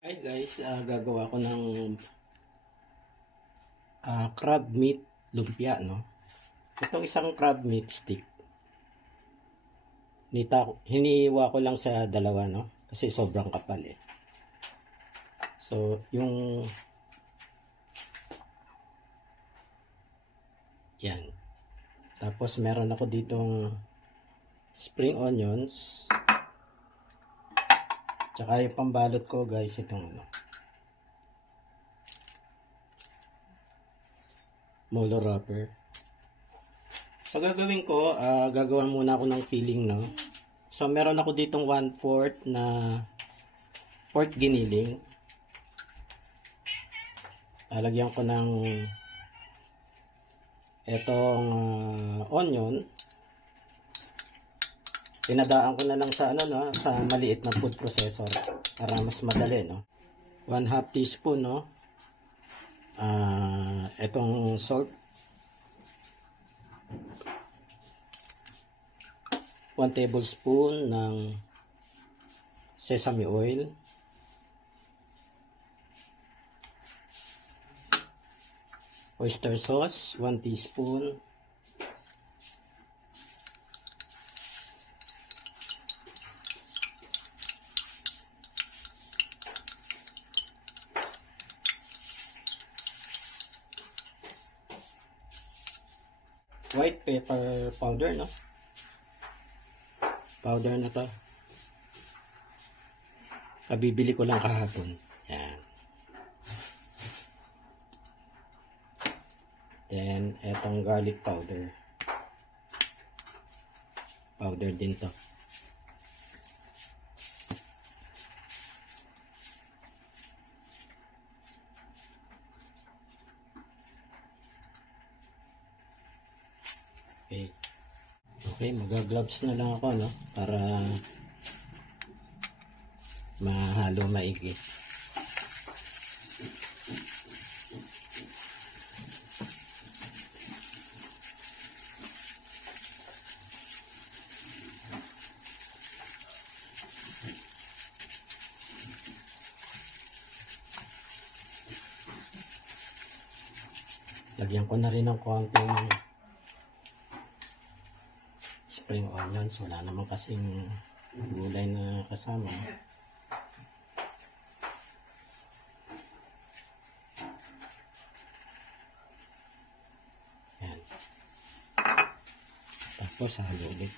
Hi guys, gagawa ko ng crab meat lumpia, no? Itong isang crab meat stick, hiniwa ko lang sa dalawa, no? Kasi sobrang kapal eh. So, yan. Tapos meron ako ditong spring onions. Tsaka yung pambalot ko guys, itong molo wrapper. So, gagawin ko, gagawa muna ako ng filling, no? So, meron ako ditong 1/4 na pork giniling. Lalagyan ko ng etong onion. Pinadaan ko na lang sa sa maliit na food processor para mas madali, no. 1/2 teaspoon, no. Etong salt, 1 tablespoon ng sesame oil, oyster sauce, 1 teaspoon, white pepper powder, no. Powder na to. Kabibili ko lang kahapon. Yan. Then, etong garlic powder. Powder din to. Okay. Okay, mag-gloves na lang ako, no? Para mahalo maigi. Lagyan ko na rin ng konting spring onions. Wala naman kasing gulay na kasama. Yan. Tapos halo ulit.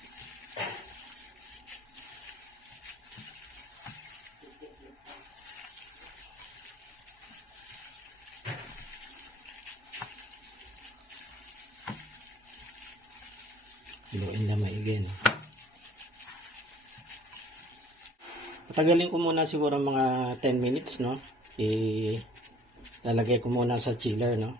Haluin na maigi, no? Patagalin ko muna siguro mga 10 minutes, no? Lalagay ko muna sa chiller, no?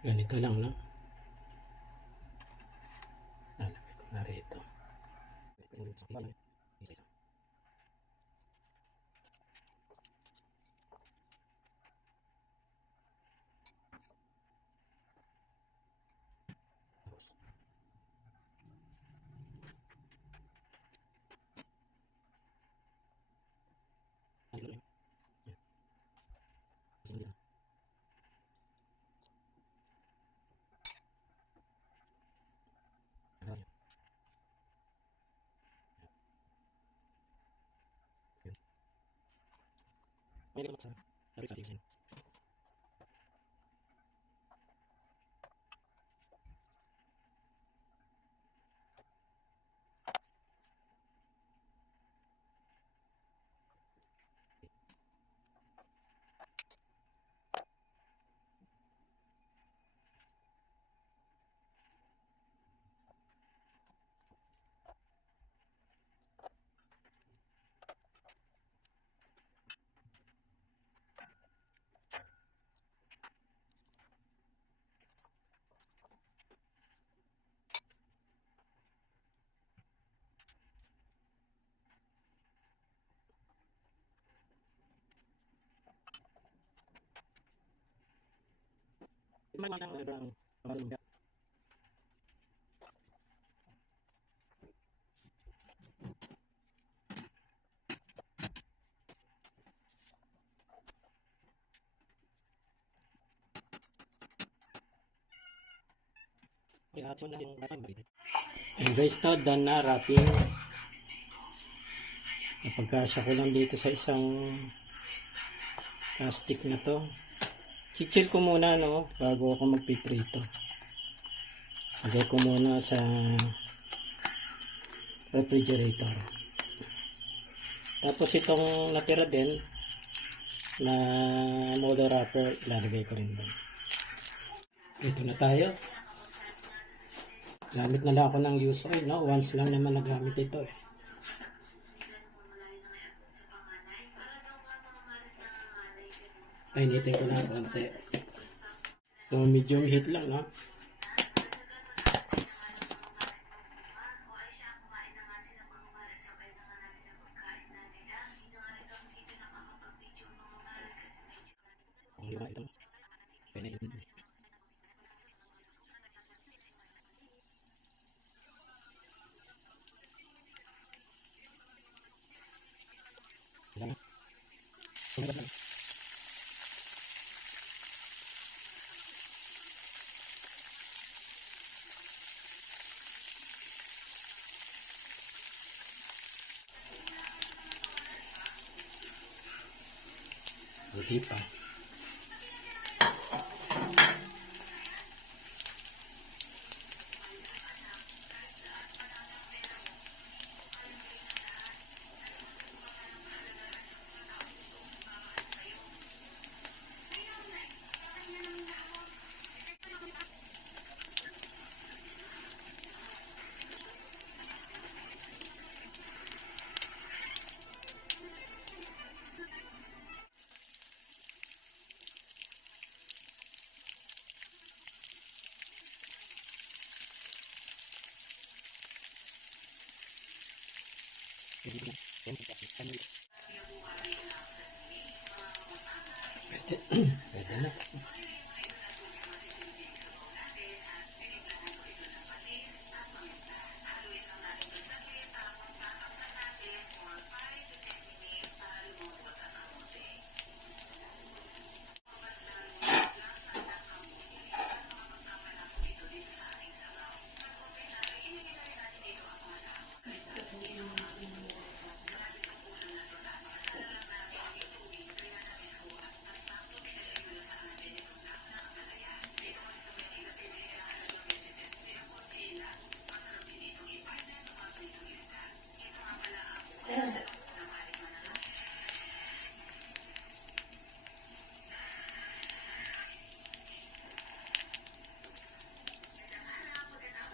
Ganito lang, no? Lalagay ko na rito. May nilagay ko sa ating. And guys, no, done na wrapping. Napagkasya ko lang dito sa isang plastic na to. Chichil ko muna, no, bago ako magpiprito. Lagay ko muna sa refrigerator. Tapos itong natira din na molded wrapper, ilalagay ko rin doon. Ito na tayo. Gamit na lang ako ng use oil, no? Once lang naman nagamit ito eh. Painitin ko na konti. So, medium heat lang, no? Buti pa. Pwede na.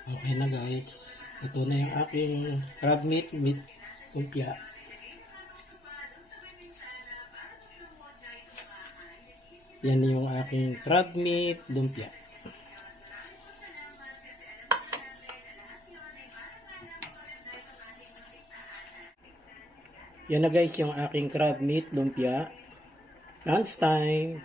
Okay na guys. Ito na yung aking crab meat with lumpia. Yan yung aking crab meat lumpia. Yan na guys yung aking crab meat lumpia. Lunch time.